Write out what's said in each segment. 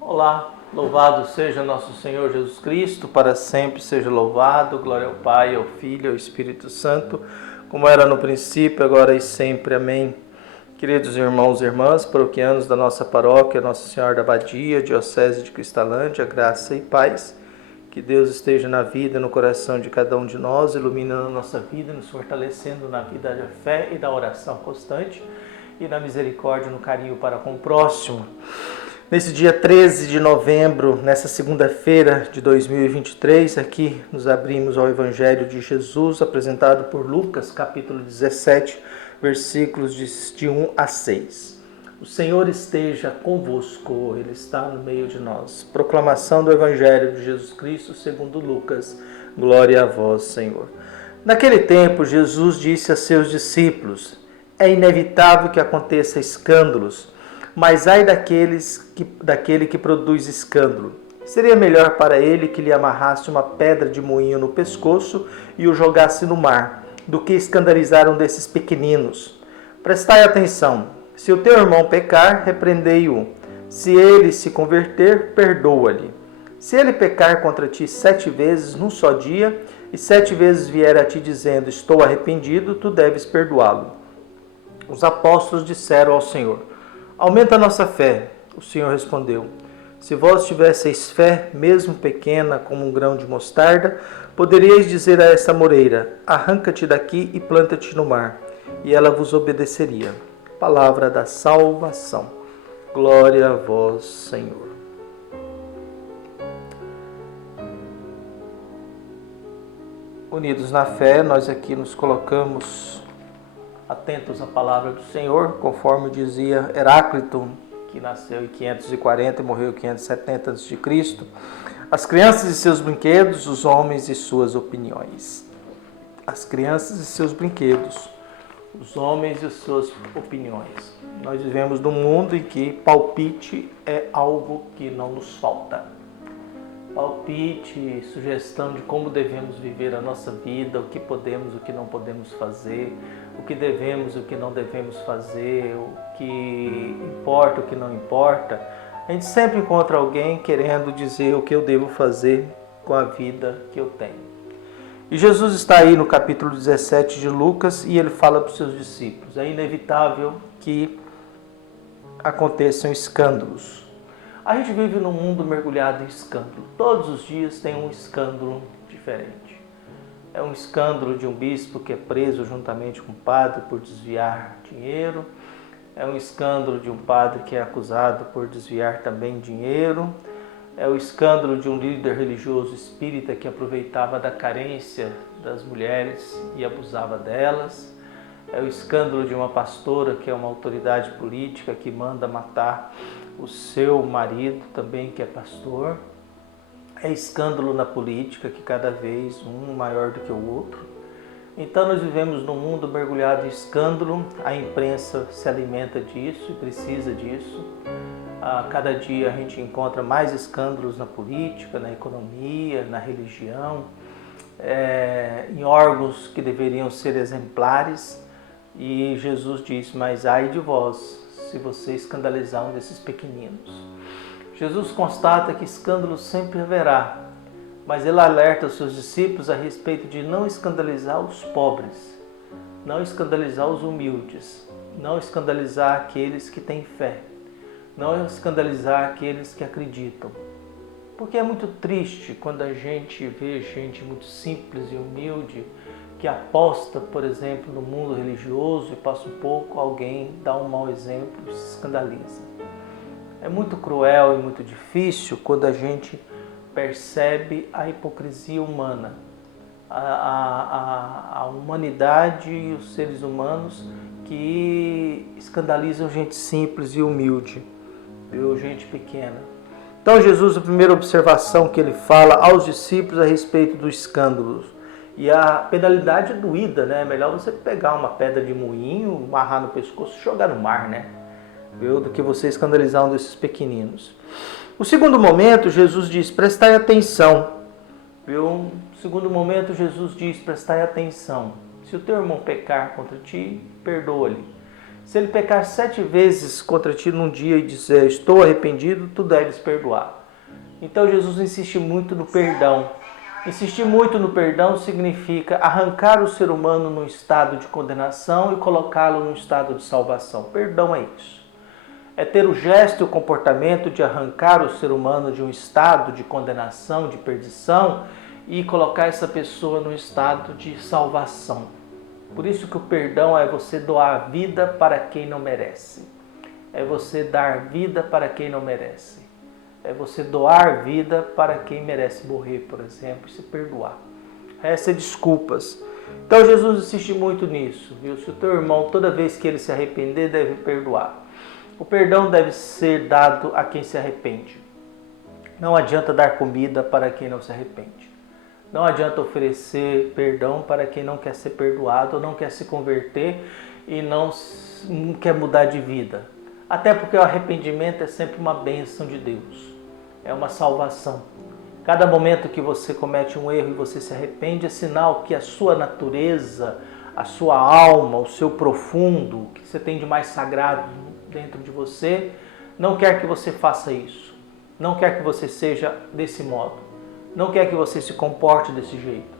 Olá, louvado seja nosso Senhor Jesus Cristo, para sempre seja louvado, glória ao Pai, ao Filho, ao Espírito Santo, como era no princípio, agora e sempre. Amém. Queridos irmãos e irmãs, paroquianos da nossa paróquia, Nossa Senhora da Abadia, Diocese de Cristalândia, graça e paz. Que Deus esteja na vida e no coração de cada um de nós, iluminando a nossa vida, nos fortalecendo na vida da fé e da oração constante e na misericórdia e no carinho para com o próximo. Nesse dia 13 de novembro, nessa segunda-feira de 2023, aqui nos abrimos ao Evangelho de Jesus, apresentado por Lucas, capítulo 17, versículos de 1 a 6. O Senhor esteja convosco, Ele está no meio de nós. Proclamação do Evangelho de Jesus Cristo segundo Lucas. Glória a vós, Senhor. Naquele tempo, Jesus disse a seus discípulos: é inevitável que aconteça escândalos, mas ai daquele que produz escândalo. Seria melhor para ele que lhe amarrasse uma pedra de moinho no pescoço e o jogasse no mar, do que escandalizar um desses pequeninos. Prestai atenção. Se o teu irmão pecar, repreendei-o. Se ele se converter, perdoa-lhe. Se ele pecar contra ti 7 vezes num só dia, e 7 vezes vier a ti dizendo, estou arrependido, tu deves perdoá-lo. Os apóstolos disseram ao Senhor: aumenta a nossa fé. O Senhor respondeu: se vós tivesseis fé, mesmo pequena como um grão de mostarda, poderíeis dizer a esta moreira: arranca-te daqui e planta-te no mar, e ela vos obedeceria. Palavra da salvação. Glória a vós, Senhor. Unidos na fé, nós aqui nos colocamos atentos à palavra do Senhor, conforme dizia Heráclito, que nasceu em 540 e morreu em 570 a.C. As crianças e seus brinquedos, os homens e suas opiniões. As crianças e seus brinquedos, os homens e suas opiniões. Nós vivemos num mundo em que palpite é algo que não nos falta. Palpite, sugestão de como devemos viver a nossa vida, o que podemos, o que não podemos fazer, o que devemos, o que não devemos fazer, o que importa, o que não importa. A gente sempre encontra alguém querendo dizer o que eu devo fazer com a vida que eu tenho. E Jesus está aí no capítulo 17 de Lucas e ele fala para os seus discípulos: é inevitável que aconteçam escândalos. A gente vive num mundo mergulhado em escândalo. Todos os dias tem um escândalo diferente. É um escândalo de um bispo que é preso juntamente com um padre por desviar dinheiro. É um escândalo de um padre que é acusado por desviar também dinheiro. É o escândalo de um líder religioso espírita que aproveitava da carência das mulheres e abusava delas. É o escândalo de uma pastora que é uma autoridade política que manda matar o seu marido também, que é pastor. É escândalo na política, que cada vez um maior do que o outro. Então nós vivemos num mundo mergulhado em escândalo, a imprensa se alimenta disso e precisa disso. A cada dia a gente encontra mais escândalos na política, na economia, na religião, em órgãos que deveriam ser exemplares. E Jesus diz: mas ai de vós, se você escandalizar um desses pequeninos. Jesus constata que escândalo sempre haverá, mas ele alerta os seus discípulos a respeito de não escandalizar os pobres, não escandalizar os humildes, não escandalizar aqueles que têm fé, não escandalizar aqueles que acreditam. Porque é muito triste quando a gente vê gente muito simples e humilde que aposta, por exemplo, no mundo religioso e passa um pouco, alguém dá um mau exemplo e se escandaliza. É muito cruel e muito difícil quando a gente percebe a hipocrisia humana, a humanidade e os seres humanos que escandalizam gente simples e humilde, viu? Gente pequena. Então Jesus, a primeira observação que ele fala aos discípulos a respeito dos escândalos. E a penalidade é doída, né? É melhor você pegar uma pedra de moinho, amarrar no pescoço e jogar no mar, né? Viu? Do que você escandalizar um desses pequeninos. O segundo momento, Jesus diz: prestai atenção. Viu? O segundo momento, Jesus diz: prestai atenção. Se o teu irmão pecar contra ti, perdoa-lhe. Se ele pecar 7 vezes contra ti num dia e dizer, estou arrependido, tu deves perdoar. Então Jesus insiste muito no perdão. Insistir muito no perdão significa arrancar o ser humano num estado de condenação e colocá-lo num estado de salvação. Perdão é isso. É ter o gesto e o comportamento de arrancar o ser humano de um estado de condenação, de perdição, e colocar essa pessoa num estado de salvação. Por isso que o perdão é você doar a vida para quem não merece. É você dar vida para quem não merece. É você doar vida para quem merece morrer, por exemplo, e se perdoar. Essa é desculpas. Então Jesus insiste muito nisso, viu? Se o teu irmão, toda vez que ele se arrepender, deve perdoar. O perdão deve ser dado a quem se arrepende. Não adianta dar comida para quem não se arrepende. Não adianta oferecer perdão para quem não quer ser perdoado, ou não quer se converter e não quer mudar de vida. Até porque o arrependimento é sempre uma bênção de Deus. É uma salvação. Cada momento que você comete um erro e você se arrepende é sinal que a sua natureza, a sua alma, o seu profundo, o que você tem de mais sagrado dentro de você, não quer que você faça isso. Não quer que você seja desse modo. Não quer que você se comporte desse jeito.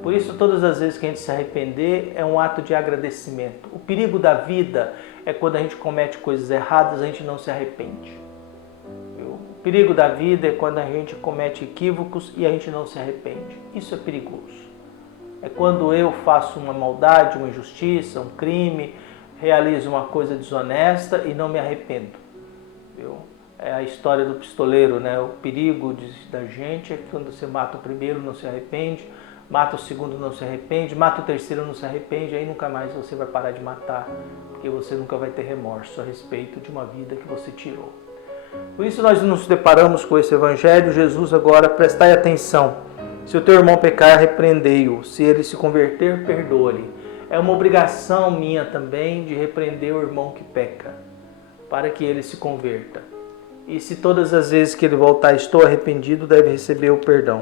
Por isso, todas as vezes que a gente se arrepender, é um ato de agradecimento. O perigo da vida é quando a gente comete coisas erradas, a gente não se arrepende. O perigo da vida é quando a gente comete equívocos e a gente não se arrepende. Isso é perigoso. É quando eu faço uma maldade, uma injustiça, um crime, realizo uma coisa desonesta e não me arrependo. É a história do pistoleiro, né? O perigo da gente é que quando você mata o primeiro, não se arrepende, mata o segundo, não se arrepende, mata o terceiro, não se arrepende, aí nunca mais você vai parar de matar, porque você nunca vai ter remorso a respeito de uma vida que você tirou. Por isso nós nos deparamos com esse evangelho. Jesus agora, prestai atenção. Se o teu irmão pecar, repreendei-o. Se ele se converter, perdoa-lhe. É uma obrigação minha também de repreender o irmão que peca, para que ele se converta. E se todas as vezes que ele voltar, estou arrependido, deve receber o perdão.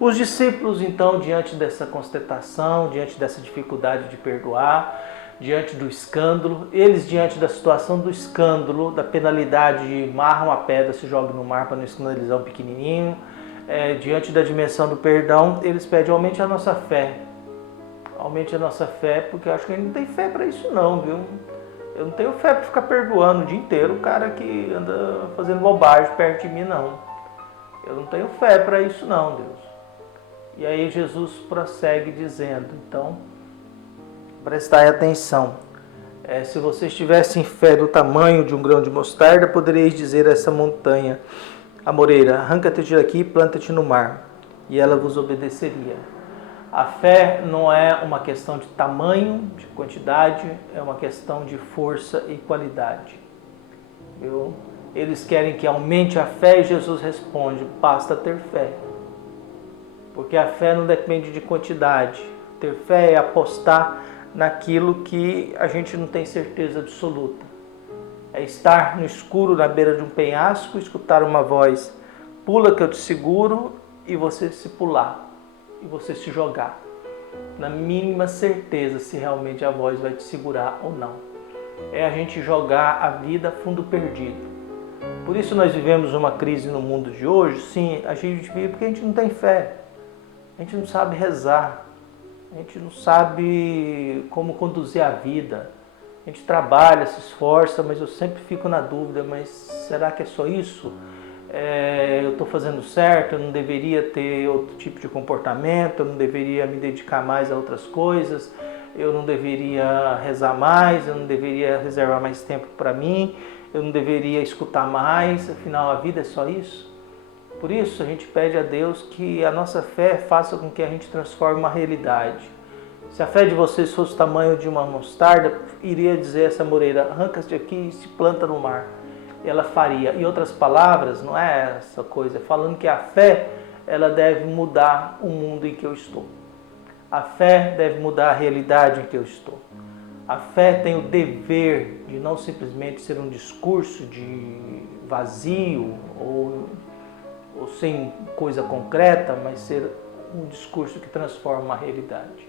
Os discípulos, então, diante dessa constatação, diante dessa dificuldade de perdoar, diante do escândalo, eles diante da situação do escândalo, da penalidade de marra uma pedra, se joga no mar para não escandalizar um pequenininho, diante da dimensão do perdão, eles pedem aumente a nossa fé. Aumente a nossa fé, porque eu acho que a gente não tem fé para isso não, viu? Eu não tenho fé para ficar perdoando o dia inteiro o cara que anda fazendo bobagem perto de mim, não. Eu não tenho fé para isso não, Deus. E aí Jesus prossegue dizendo, então, prestai atenção. Se vocês tivessem fé do tamanho de um grão de mostarda, poderíeis dizer a essa montanha, amoreira, arranca-te daqui e planta-te no mar, e ela vos obedeceria. A fé não é uma questão de tamanho, de quantidade, é uma questão de força e qualidade. Eles querem que aumente a fé e Jesus responde, basta ter fé. Porque a fé não depende de quantidade. Ter fé é apostar naquilo que a gente não tem certeza absoluta. É estar no escuro na beira de um penhasco, escutar uma voz, pula que eu te seguro, e você se pular. E você se jogar, na mínima certeza se realmente a voz vai te segurar ou não. É a gente jogar a vida a fundo perdido. Por isso nós vivemos uma crise no mundo de hoje. Sim, a gente vive porque a gente não tem fé. A gente não sabe rezar. A gente não sabe como conduzir a vida. A gente trabalha, se esforça, mas eu sempre fico na dúvida, mas será que é só isso? Eu estou fazendo certo, eu não deveria ter outro tipo de comportamento, eu não deveria me dedicar mais a outras coisas, eu não deveria rezar mais, eu não deveria reservar mais tempo para mim, eu não deveria escutar mais, afinal a vida é só isso. Por isso a gente pede a Deus que a nossa fé faça com que a gente transforme uma realidade. Se a fé de vocês fosse o tamanho de uma mostarda, iria dizer essa moreira, arranca-se daqui e se planta no mar. Ela faria. Em outras palavras, não é essa coisa, falando que a fé, ela deve mudar o mundo em que eu estou. A fé deve mudar a realidade em que eu estou. A fé tem o dever de não simplesmente ser um discurso de vazio ou sem coisa concreta, mas ser um discurso que transforma a realidade.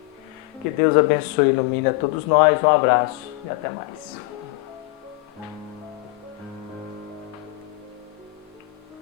Que Deus abençoe e ilumine a todos nós. Um abraço e até mais.